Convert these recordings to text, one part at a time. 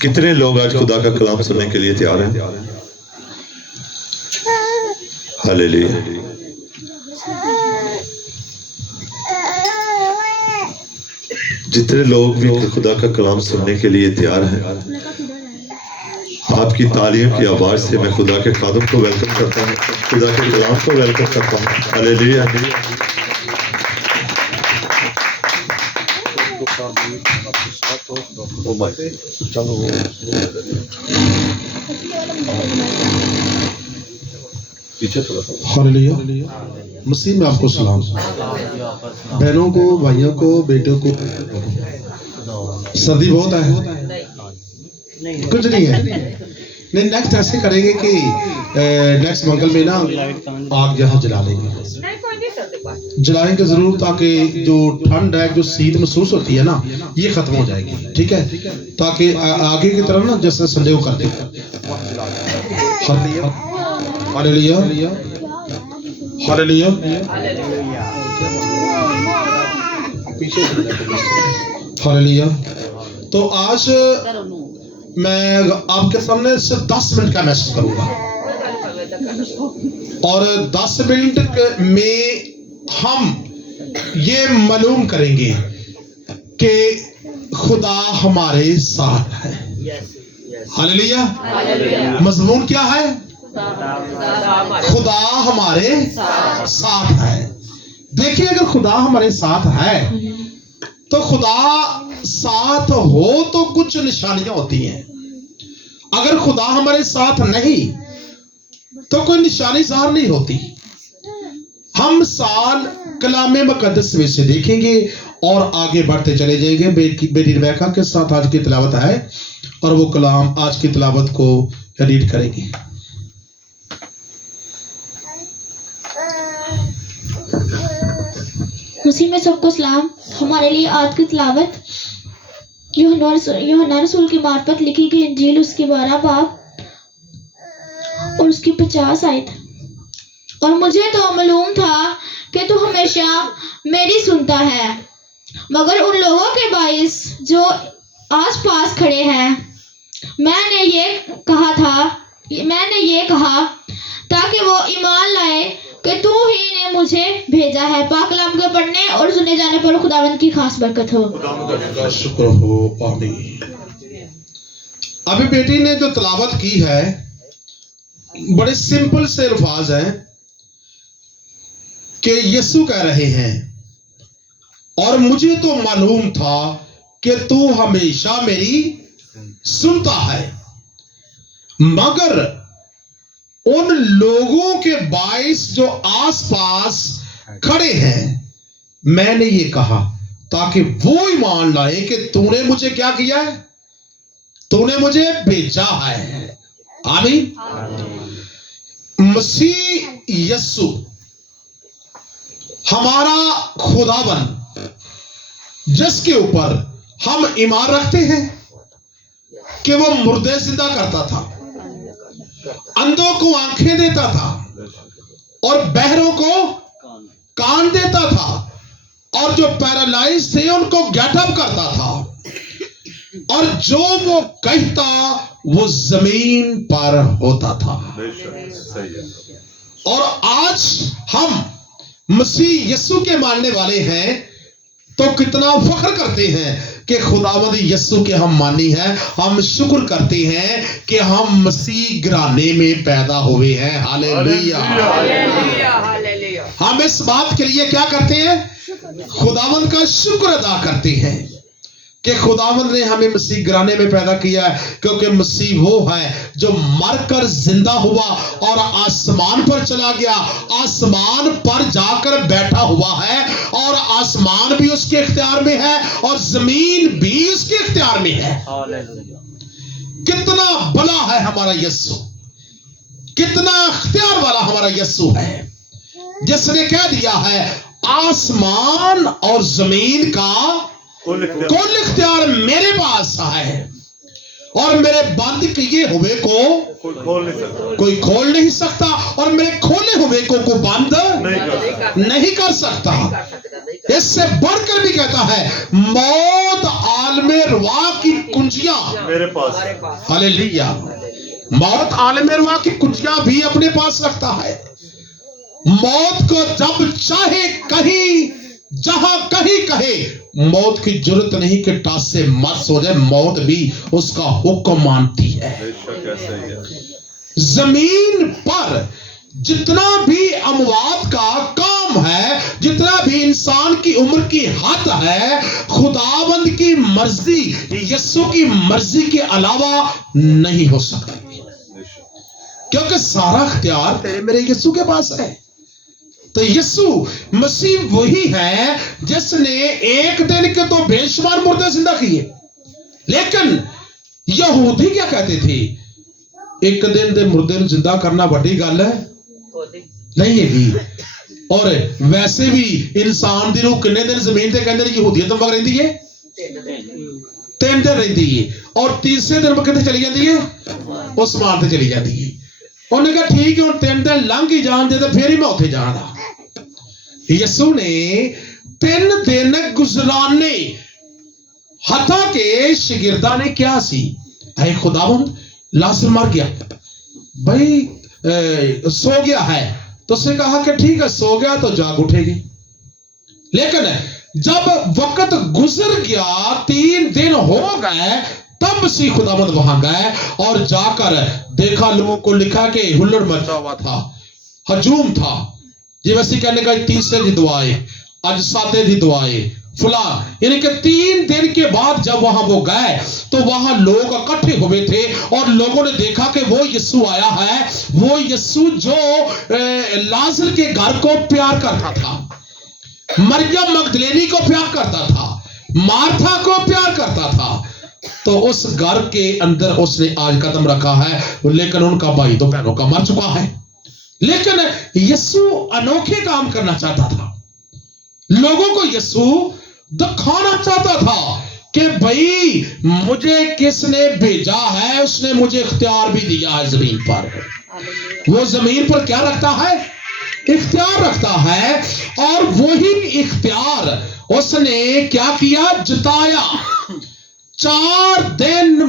کتنے لوگ آج خدا کا کلام سننے کے لیے تیار ہیں؟ ہاللیلویا۔ جتنے لوگ بھی خدا کا کلام سننے کے لیے تیار ہیں، آپ کی تعلیم کی آواز سے میں خدا کے خادم کو ویلکم کرتا ہوں، خدا کے کلام کو ویلکم کرتا ہوں۔ ہاللیلویا۔ ہاللیلویا۔ مسیح میں آپ کو سلام، بہنوں کو، بھائیوں کو، بیٹوں کو۔ سردی بہت ہے، کچھ نہیں ہے، نہیں نیکسٹ ایسے کریں گے کہ نیکسٹ منگل میں نا آگ یہاں جلا لیں گے، جلائیں گے ضرور، تاکہ جو ٹھنڈ ہے، جو سیت محسوس ہوتی ہے نا، یہ ختم ہو جائے گی، ٹھیک ہے، تاکہ آگے کی طرف نا جیسے سنڈے کو کرتے ہیں۔ ہاللیلویا، ہاللیلویا، ہاللیلویا۔ تو آج میں آپ کے سامنے صرف 10 منٹ کا میسج کروں گا، اور 10 منٹ میں ہم یہ معلوم کریں گے کہ خدا ہمارے ساتھ ہے۔ ہاللیلویا۔ مضمون کیا ہے؟ خدا ہمارے ساتھ ہے۔ دیکھیے، اگر خدا ہمارے ساتھ ہے تو خدا ساتھ ہو تو کچھ نشانیاں ہوتی ہیں، اگر خدا ہمارے ساتھ نہیں تو کوئی نشانی ظاہر نہیں ہوتی۔ ہم سال کلام مقدس میں سے دیکھیں گے اور آگے بڑھتے چلے جائیں گے۔ بیٹی ریبیکا کے ساتھ آج کی تلاوت ہے، اور وہ کلام آج کی تلاوت کو ریڈ کریں گے۔ مسیح میں سب کو سلام۔ ہمارے لیے آج کی تلاوت یوحنا رسول کی معرفت لکھی گئی انجیل، اس کی 12 باب اور اس کی 50 آیت۔ اور مجھے تو معلوم تھا کہ تو ہمیشہ میری سنتا ہے، مگر ان لوگوں کے باعث جو آس پاس کھڑے ہیں میں نے یہ کہا تاکہ وہ ایمان لائے کہ تو ہی نے مجھے بھیجا ہے۔ پاک کلام کو پڑھنے اور سنے جانے پر خداوند کی خاص برکت ہو۔ خدا شکر ہو، آمین۔ ابھی بیٹی نے جو تلاوت کی ہے، بڑے سمپل سے الفاظ ہیں کہ یسوع کہہ رہے ہیں، اور مجھے تو معلوم تھا کہ تو ہمیشہ میری سنتا ہے، مگر ان لوگوں کے باعث جو آس پاس کھڑے ہیں میں نے یہ کہا تاکہ وہ ایمان لائے کہ تو نے مجھے کیا کیا ہے، تو نے مجھے بھیجا ہے۔ آمین۔ مسیح یسوع ہمارا خداوند، جس کے اوپر ہم ایمان رکھتے ہیں کہ وہ مردے زندہ کرتا تھا، اندھوں کو آنکھیں دیتا تھا، اور بہروں کو کان دیتا تھا، اور جو پیرالائز تھے ان کو گیٹ اپ کرتا تھا، اور جو وہ کہتا وہ زمین پر ہوتا تھا۔ اور آج ہم مسیح یسوع کے ماننے والے ہیں تو کتنا فخر کرتے ہیں کہ خداوند یسوع کے ہم مانی ہیں۔ ہم شکر کرتے ہیں کہ ہم مسیح گھرانے میں پیدا ہوئے ہیں۔ ہاللیلویا۔ ہم اس بات کے لیے کیا کرتے ہیں؟ خداوند کا شکر ادا کرتے ہیں کہ خداوند نے ہمیں مسیح گھرانے میں پیدا کیا ہے، کیونکہ مسیح وہ ہے جو مر کر زندہ ہوا اور آسمان پر چلا گیا، آسمان پر جا کر بیٹھا ہوا ہے، اور آسمان بھی اس کے اختیار میں ہے اور زمین بھی اس کے اختیار میں ہے۔ کتنا بڑا ہے ہمارا یسوع، کتنا اختیار والا ہمارا یسوع ہے، جس نے کہہ دیا ہے آسمان اور زمین کا کل اختیار میرے پاس ہے۔ اور میرے بند کیے ہوئے کو کوئی کھول نہیں سکتا اور میرے کھولے ہوئے کو کوئی بند نہیں کر سکتا. اس سے بڑھ کر بھی کہتا ہے موت عالم روا کی کنجیاں میرے پاس. ہلیلویا. موت عالم روا کی کنجیاں بھی اپنے پاس رکھتا ہے. موت کو جب چاہے کہیں جہاں کہیں کہے موت کی ضرورت نہیں کہ ٹاس سے مرس ہو جائے. موت بھی اس کا حکم مانتی ہے. زمین پر جتنا بھی اموات کا کام ہے, جتنا بھی انسان کی عمر کی حد ہے, خداوند کی مرضی یسوع کی مرضی کے علاوہ نہیں ہو سکتا, کیونکہ سارا اختیار تیرے میرے یسوع کے پاس ہے. تو یسوع مسیح وہی ہے جس نے ایک دن کے تو بے شمار مردے زندہ کیے. لیکن یہودی کیا کہتے تھے؟ ایک دن دے مردے نو زندہ کرنا بڑی گل ہے نہیں ہے گی. اور ویسے بھی انسان دی روح کنے دن زمین تے کہندے یہودیت وگ رہندی ہے 3 دن رہندی ہے, اور تیسرے دن کتے چلی جاندی ہے عثمان تے چلی جاندی ہے. انہوں نے کہا ٹھیک ہے 3 دن لنگ ہی جان دے تو پھر ہی میں اوتھے جانا. یسوع نے 3 دن گزرانے حتیٰ کہ شاگرداں نے کیا سی, اے خداوند لازر مر گیا بھائی سو گیا ہے, تو اس نے کہا کہ ٹھیک ہے سو گیا تو جاگ اٹھے گی. لیکن جب وقت گزر گیا 3 دن ہو گئے تب مسیح خداوند وہاں گئے اور جا کر دیکھا لوگوں کو لکھا کہ ہلڑ مچا ہوا تھا, ہجوم تھا. یہ ویسے کہنے کا تیسرے دی دعائیں آج 7 دی دعائیں فلاں, یعنی کہ 3 دن کے بعد جب وہاں وہ گئے تو وہاں لوگ اکٹھے ہوئے تھے اور لوگوں نے دیکھا کہ وہ یسوع آیا ہے, وہ یسوع جو لازر کے گھر کو پیار کرتا تھا, مریم مگدلینی کو پیار کرتا تھا, مارتھا کو پیار کرتا تھا. تو اس گھر کے اندر اس نے آج قدم رکھا ہے, لیکن ان کا بھائی تو بہنوں کا مر چکا ہے. لیکن یسوع انوکھے کام کرنا چاہتا تھا, لوگوں کو یسوع دکھانا چاہتا تھا کہ بھائی مجھے کس نے بھیجا ہے, اس نے مجھے اختیار بھی دیا ہے زمین پر. وہ زمین پر کیا رکھتا ہے؟ اختیار رکھتا ہے, اور وہی اختیار اس نے کیا کیا؟ جتایا. 4 دن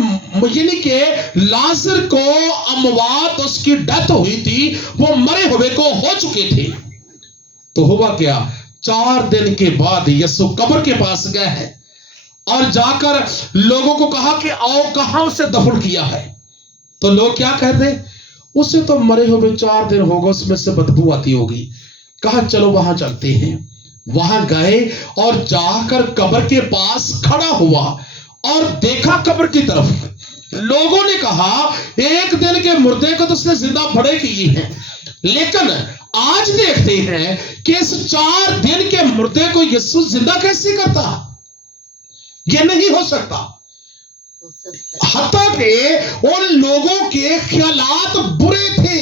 یعنی کہ لازر کو اموات اس کی ڈیتھ ہوئی تھی, وہ مرے ہوئے کو ہو چکے تھے. تو ہوا کیا؟ 4 دن کے بعد یسوع قبر کے پاس گئے ہیں اور جا کر لوگوں کو کہا کہ آؤ کہاں اسے دفن کیا ہے. تو لوگ کیا کہتے؟ اسے تو مرے ہوئے 4 دن ہوگا, اس میں سے بدبو آتی ہوگی. کہا چلو وہاں چلتے ہیں. وہاں گئے اور جا کر قبر کے پاس کھڑا ہوا اور دیکھا قبر کی طرف. لوگوں نے کہا ایک دن کے مردے کو تو اس نے زندہ بڑے کیے ہیں, لیکن آج دیکھتے ہیں کہ اس 4 دن کے مردے کو یسوع زندہ کیسے کرتا؟ یہ نہیں ہو سکتا. حتیٰ کہ ان لوگوں کے خیالات برے تھے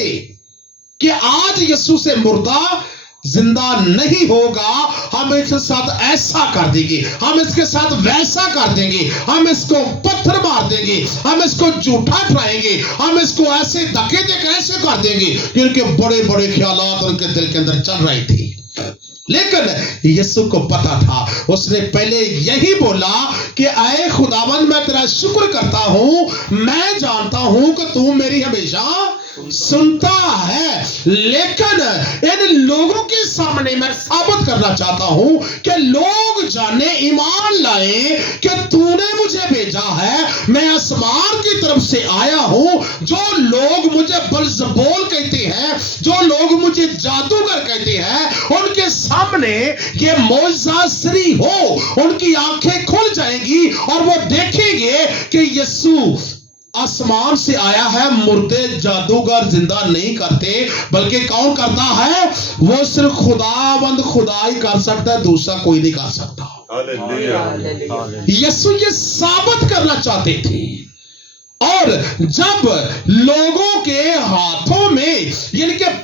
کہ آج یسوع سے مردہ زندہ نہیں ہوگا, ہم اس کے ساتھ ایسا کر دیں گے, ہم اس کے ساتھ ویسا کر دیں گے, ہم اس کو پتھر مار دیں گے, ہم اس کو جھوٹا ٹھہرائیں گے, ہم اس کو ایسے دھکے دے کے ایسے کر دیں گے. ان کے بڑے بڑے خیالات ان کے دل کے اندر چل رہے تھے. لیکن یسوع کو پتا تھا, اس نے پہلے یہی بولا کہ اے خداوند میں تیرا شکر کرتا ہوں, میں جانتا ہوں کہ تو میری ہمیشہ سنتا ہے, لیکن ان لوگوں کے سامنے میں ثابت کرنا چاہتا ہوں کہ لوگ جانے ایمان لائیں کہ تو نے مجھے بھیجا ہے. میں آسمان کی طرف سے آیا ہوں. جو لوگ مجھے بلزبول کہتے ہیں, جو لوگ مجھے جادوگر کہتے ہیں, ان کے سامنے یہ معجزہ سری ہو, ان کی آنکھیں کھل جائیں گی اور وہ دیکھیں گے کہ یسوع آسمان سے آیا ہے. مردے جادوگر زندہ نہیں کرتے, بلکہ کون کرتا ہے؟ وہ صرف خداوند خدا ہی کر سکتا ہے, دوسرا کوئی نہیں کر سکتا. یسوع یہ ثابت کرنا چاہتے تھے. اور جب لوگوں کے ہاتھوں میں یعنی کہ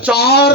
4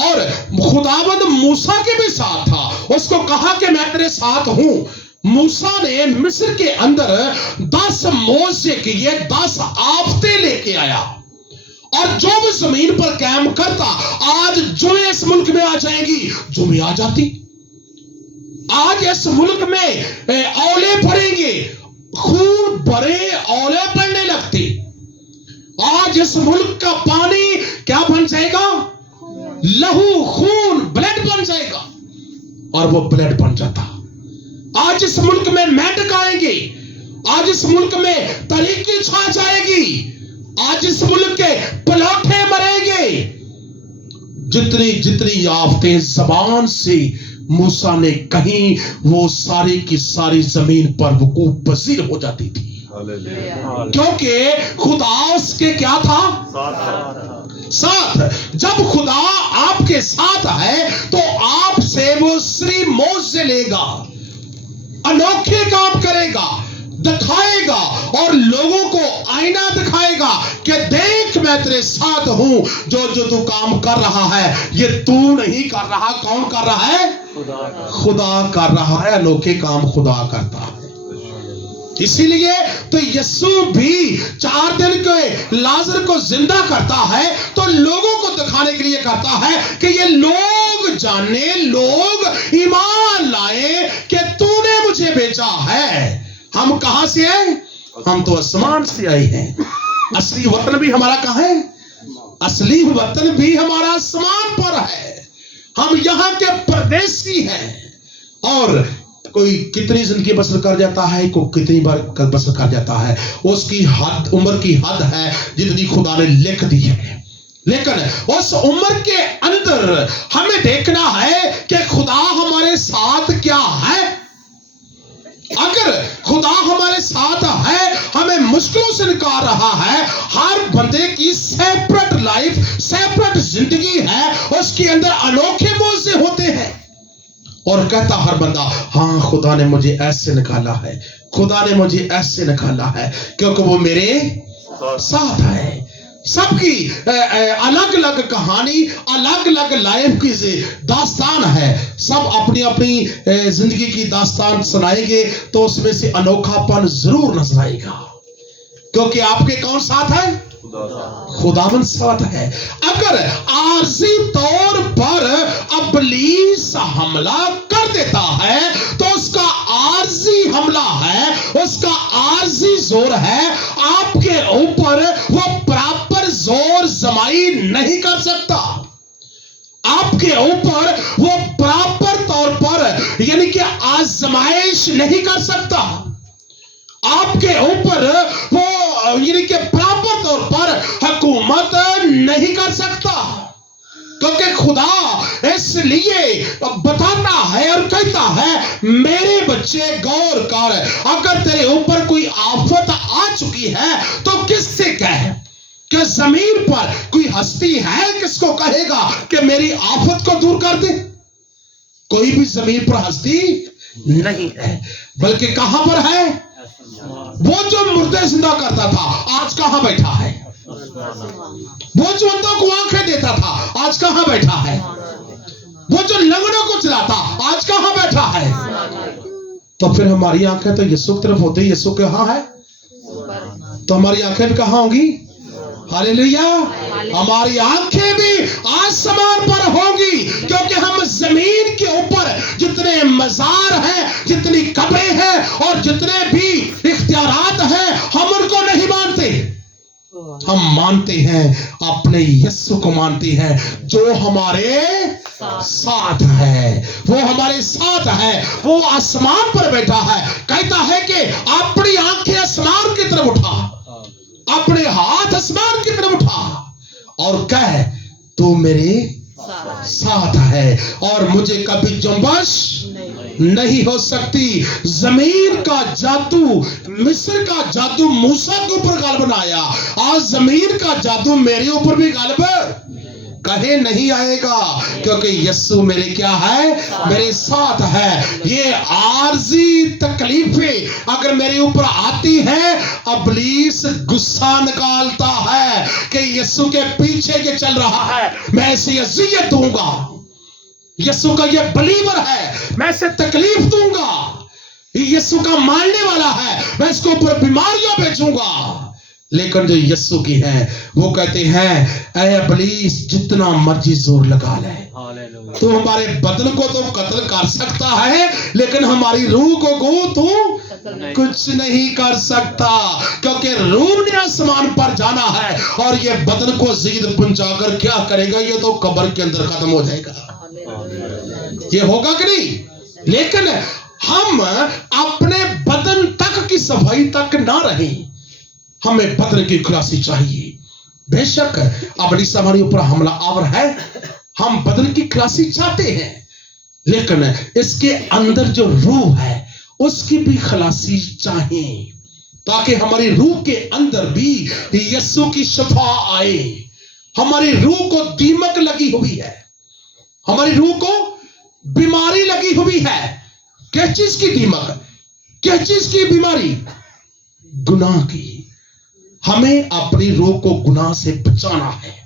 اور خداوند موسیٰ کے بھی ساتھ تھا. اس کو کہا کہ میں تیرے ساتھ ہوں. موسیٰ نے مصر کے اندر 10 موعظے کیے, 10 آفتیں لے کے آیا, اور جو بھی زمین پر قائم کرتا, آج جمعے اس ملک میں آ جائیں گی, جمعے آ جاتی. آج اس ملک میں اولے پڑیں گے, خون بھرے اولے پڑنے لگتی. آج اس ملک کا پانی کیا بن جائے گا؟ لہو, خون, بلڈ بن جائے گا, اور وہ بلڈ بن جاتا. آج اس ملک میں میڈک آئیں گے, آج اس ملک میں طریقی چھا جائے گی, آج اس ملک کے پلوٹے مریں گے. جتنی آفتیں زبان سے موسیٰ نے کہیں, وہ ساری کی ساری زمین پر وقوع پذیر ہو جاتی تھی, کیونکہ خدا اس کے کیا تھا؟ ساتھ. جب خدا آپ کے ساتھ ہے تو آپ سے وہ سری موعظے لے گا, انوکھے کام کرے گا, دکھائے گا, اور لوگوں کو آئینہ دکھائے گا کہ دیکھ میں تیرے ساتھ ہوں. جو تو کام کر رہا ہے یہ تو نہیں کر رہا, کون کر رہا ہے؟ خدا کر رہا ہے. انوکھے کام خدا کرتا ہے. اسی لیے تو یسوع بھی 4 دن کے لازر کو زندہ کرتا ہے تو لوگوں کو دکھانے کے لیے کرتا ہے کہ یہ لوگ جانے, لوگ ایمان لائے کہ تو نے مجھے بھیجا ہے. ہم کہاں سے ہیں؟ ہم تو آسمان سے آئے ہیں. اصلی وطن بھی ہمارا کہاں ہے؟ اصلی وطن بھی ہمارا آسمان پر ہے. ہم یہاں کے پردیسی ہیں. اور کوئی کتنی زندگی بسر کر جاتا ہے, کوئی کتنی بار بسر کر جاتا ہے, اس کی حد, عمر کی حد ہے جتنی خدا نے لکھ دی ہے. لیکن اس عمر کے اندر ہمیں دیکھنا ہے کہ خدا ہمارے ساتھ کیا ہے. اگر خدا ہمارے ساتھ ہے, ہمیں مشکلوں سے نکال رہا ہے. ہر بندے کی سیپریٹ لائف, سیپریٹ زندگی ہے, اس کے اندر انوکھے موعظے ہوتے ہیں. اور کہتا ہر بندہ, ہاں خدا نے مجھے ایسے نکالا ہے, خدا نے مجھے ایسے نکالا ہے, کیونکہ وہ میرے ساتھ ہے. سب کی الگ الگ کہانی, الگ الگ لائف کی داستان ہے. سب اپنی اپنی زندگی کی داستان سنائیں گے تو اس میں سے انوکھا پن ضرور نظر آئے گا, کیونکہ آپ کے کون ساتھ ہے؟ خداوند ساتھ ہے. اگر عارضی طور پر ابلیس حملہ کر دیتا ہے تو اس کا عارضی حملہ ہے, اس کا عارضی زور ہے, آپ کے اوپر وہ پراپر زور زمائی نہیں کر سکتا. آپ کے اوپر وہ پراپر طور پر یعنی کہ آزمائش نہیں کر سکتا. آپ کے اوپر وہ یعنی کہ پراپر طور پر حکومت نہیں کر سکتا, کیونکہ خدا اس لیے بتاتا ہے اور کہتا ہے, میرے بچے غور کر, اگر تیرے اوپر کوئی آفت آ چکی ہے تو کس سے کہے کہ زمین پر کوئی ہستی ہے, کس کو کہے گا کہ میری آفت کو دور کر دے؟ کوئی بھی زمین پر ہستی نہیں ہے, بلکہ کہاں پر ہے؟ وہ جو مردے زندہ کرتا تھا آج کہاں بیٹھا ہے؟ وہ جو اندھوں کو آنکھیں دیتا تھا آج کہاں بیٹھا ہے؟ وہ جو لنگڑوں کو چلاتا آج کہاں بیٹھا ہے؟ تو پھر ہماری آنکھیں تو یسوع کی طرف ہوتی, یسوع کہاں ہے تو ہماری آنکھیں کہاں ہوں گی؟ ہاللیلویا. ہماری آنکھیں بھی آسمان پر ہوں گی, کیونکہ ہم زمین کے اوپر جتنے مزار ہیں, جتنی قبریں ہیں اور جتنے بھی اختیارات ہیں, ہم ان کو نہیں مانتے. ہم مانتے ہیں اپنے یسوع کو مانتے ہیں جو ہمارے ساتھ ہے. وہ ہمارے ساتھ ہے, وہ آسمان پر بیٹھا ہے. کہتا ہے کہ اپنی آنکھیں آسمان کی طرف اٹھا, اپنے ہاتھ آسمان کی طرف اٹھا اور کہہ, تو میرے ساتھ ہے اور مجھے کبھی جنبش نہیں ہو سکتی. زمین کا جادو, مصر کا جادو موسیٰ کے اوپر غالب آیا, آج زمین کا جادو میرے اوپر بھی غالب کہیں نہیں آئے گا, کیونکہ یسوع میرے کیا ہے؟ میرے ساتھ ہے. یہ عارضی تکلیفیں اگر میرے اوپر آتی ہیں, ابلیس غصہ نکالتا ہے کہ یسوع کے پیچھے یہ چل رہا ہے میں اسے اذیت دوں گا, یسوع کا یہ بلیور ہے میں اسے تکلیف دوں گا, یسوع کا ماننے والا ہے میں اس کو اوپر بیماریاں بھیجوں گا. لیکن جو یسوع کی ہے وہ کہتے ہیں اے ابلیس جتنا مرضی زور لگا لے, تو ہمارے بدن کو تو قتل کر سکتا ہے لیکن ہماری روح کو تو کچھ نہیں کر سکتا, کیونکہ روح نے آسمان پر جانا ہے اور یہ بدن کو زید پہنچا کر کیا کرے گا, یہ تو قبر کے اندر ختم ہو جائے گا. یہ ہوگا کہ نہیں؟ لیکن ہم اپنے بدن تک کی صفائی تک نہ رہیں, ہمیں بدن کی خلاصی چاہیے. بے شک ابلیس ہمارے اوپر حملہ آور ہے, ہم بدن کی خلاصی چاہتے ہیں لیکن اس کے اندر جو روح ہے اس کی بھی خلاصی چاہیے تاکہ ہماری روح کے اندر بھی یسوع کی شفا آئے. ہماری روح کو دیمک لگی ہوئی ہے, ہماری روح کو بیماری لگی ہوئی ہے. کس چیز کی دیمک, کس چیز کی بیماری؟ گناہ کی. ہمیں اپنی روح کو گناہ سے بچانا ہے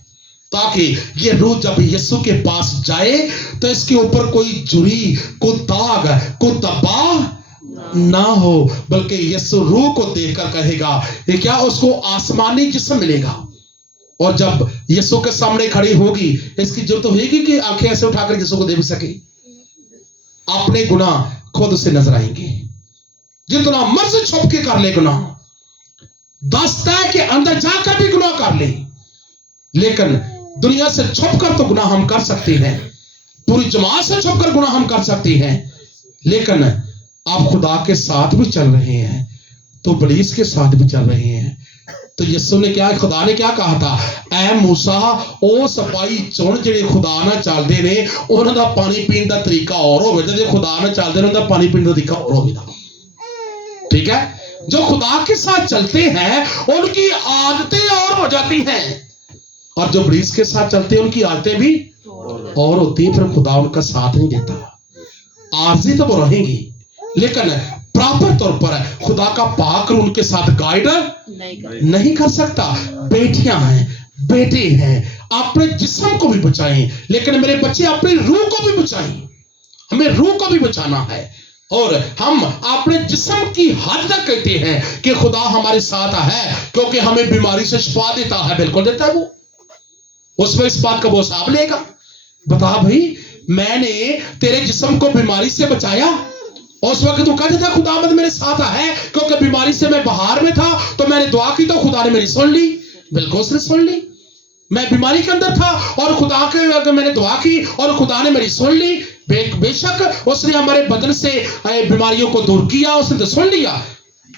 تاکہ یہ روح جب یسوع کے پاس جائے تو اس کے اوپر کوئی جری, کوئی داغ, کوئی تباہ نہ ہو, بلکہ یسوع روح کو دیکھ کر کہے گا یہ کیا, اس کو آسمانی جسم ملے گا. اور جب یسوع کے سامنے کھڑی ہوگی اس کی ضرورت ہوگی کہ آنکھیں ایسے اٹھا کر یسوع کو دیکھ سکے, اپنے گناہ خود اسے نظر آئیں گے. جتنا مرضی چھپ کے کر لے گناہ, دستہ کے اندر جا کر بھی گناہ کر لے, لیکن دنیا سے چھپ کر تو گناہ ہم کر سکتے ہیں, پوری جماعت سے چھپ کر گناہ ہم کر سکتے ہیں, لیکن آپ خدا کے ساتھ بھی چل رہے ہیں تو ابلیس کے ساتھ بھی چل رہے ہیں. تو یسوع نے کیا, خدا نے کیا کہا تھا, اے موسیٰ او سپاہی چن جڑے خدا نہ چلدے نے انہاں دا پانی پین دا طریقہ اور ہوے تے جے خدا نہ چلدے نے انہاں دا پانی پین دا طریقہ اور ہوے. ٹھیک ہے, جو خدا کے ساتھ چلتے ہیں ان کی عادتیں اور ہو جاتی ہیں, اور جو ابلیس کے ساتھ چلتے ہیں ان کی عادتیں بھی اور ہوتی ہیں. پھر خدا ان کا ساتھ نہیں دیتا. عارضی تو وہ رہیں گی لیکن پراپر طور پر خدا کا پاک ان کے ساتھ گائیڈ نہیں کر سکتا. بیٹیاں ہیں, بیٹے ہیں, اپنے جسم کو بھی بچائیں لیکن میرے بچے اپنی روح کو بھی بچائیں. ہمیں روح کو بھی بچانا ہے اور ہم اپنے جسم کی حد تک کہتے ہیں کہ خدا ہمارے ساتھ ہے کیونکہ ہمیں بیماری سے شفا دیتا ہے. بالکل دیتا ہے, وہ اس میں اس بات کا وہ حساب لے گا. بتا بھائی میں نے تیرے جسم کو بیماری سے بچایا, اس وقت تو کہتے تھا خداوند میرے ساتھ ہے کیونکہ بیماری سے میں باہر میں تھا تو میں نے دعا کی تو خدا نے میری سن لی. بالکل اس نے سن لی. میں بیماری کے اندر تھا اور خدا کے میں نے دعا کی اور خدا نے میری سن لی. بے شک اس نے ہمارے بدن سے بیماریوں کو دور کیا, اس نے تو سن لیا.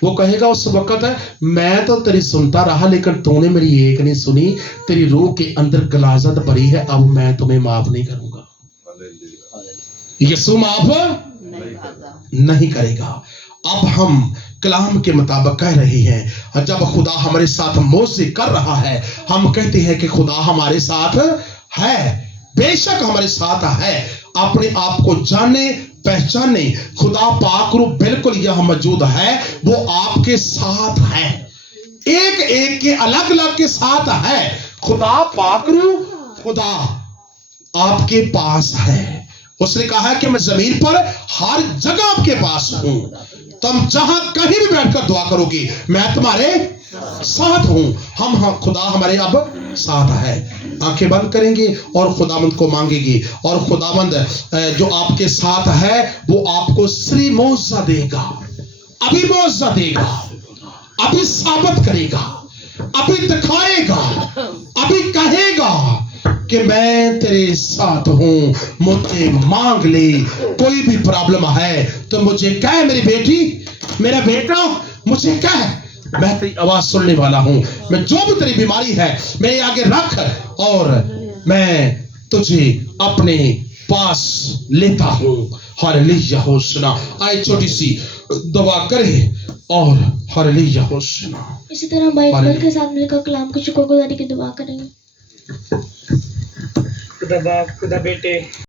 وہ کہے گا اس وقت میں تو تیری سنتا رہا لیکن تو نے میری ایک نہیں سنی, تیری روح کے اندر غلاظت بری ہے, اب میں تمہیں معاف نہیں کروں گا. یسوع معاف نہیں کرے گا. اب ہم کلام کے مطابق کہہ رہے ہیں جب خدا ہمارے ساتھ موعظے کر رہا ہے ہم کہتے ہیں کہ خدا ہمارے ساتھ ہے. بے شک ہمارے ساتھ ہے. اپنے آپ کو جانے پہچانے, خدا پاک روح بالکل یہاں موجود ہے, وہ آپ کے ساتھ ہے, ایک ایک کے الگ الگ کے ساتھ ہے. خدا پاک روح خدا آپ کے پاس ہے. اس نے کہا کہ میں زمین پر ہر جگہ آپ کے پاس ہوں, تم جہاں کہیں بھی بیٹھ کر دعا کرو گی میں تمہارے ساتھ ہوں. خدا ہمارے اب ساتھ ہے. آنکھیں بند کریں گے اور خداوند کو مانگے گی اور خداوند جو آپ کے ساتھ ہے وہ آپ کو سری معجزہ دے گا, ابھی معجزہ دے گا, ابھی ثابت کرے گا, ابھی دکھائے گا, ابھی کہے گا کہ میں تیرے ساتھ ہوں, مجھے مانگ لے. کوئی بھی پرابلم ہے تو مجھے کہے میری بیٹی, میرا بیٹا مجھے کہے, میں تیری آواز سننے والا ہوں. میں جو بھی تیری بیماری ہے میرے آگے رکھ اور میں تجھے اپنے پاس لیتا ہوں. ہاللیلویا ہوسنا. آئے چھوٹی سی دعا کرے اور ہاللیلویا ہوسنا. اسی طرح بائبل کے ساتھ مل کر کلام کی شکر گزاری کی دعا کریں گے. خدا باپ, خدا بیٹے,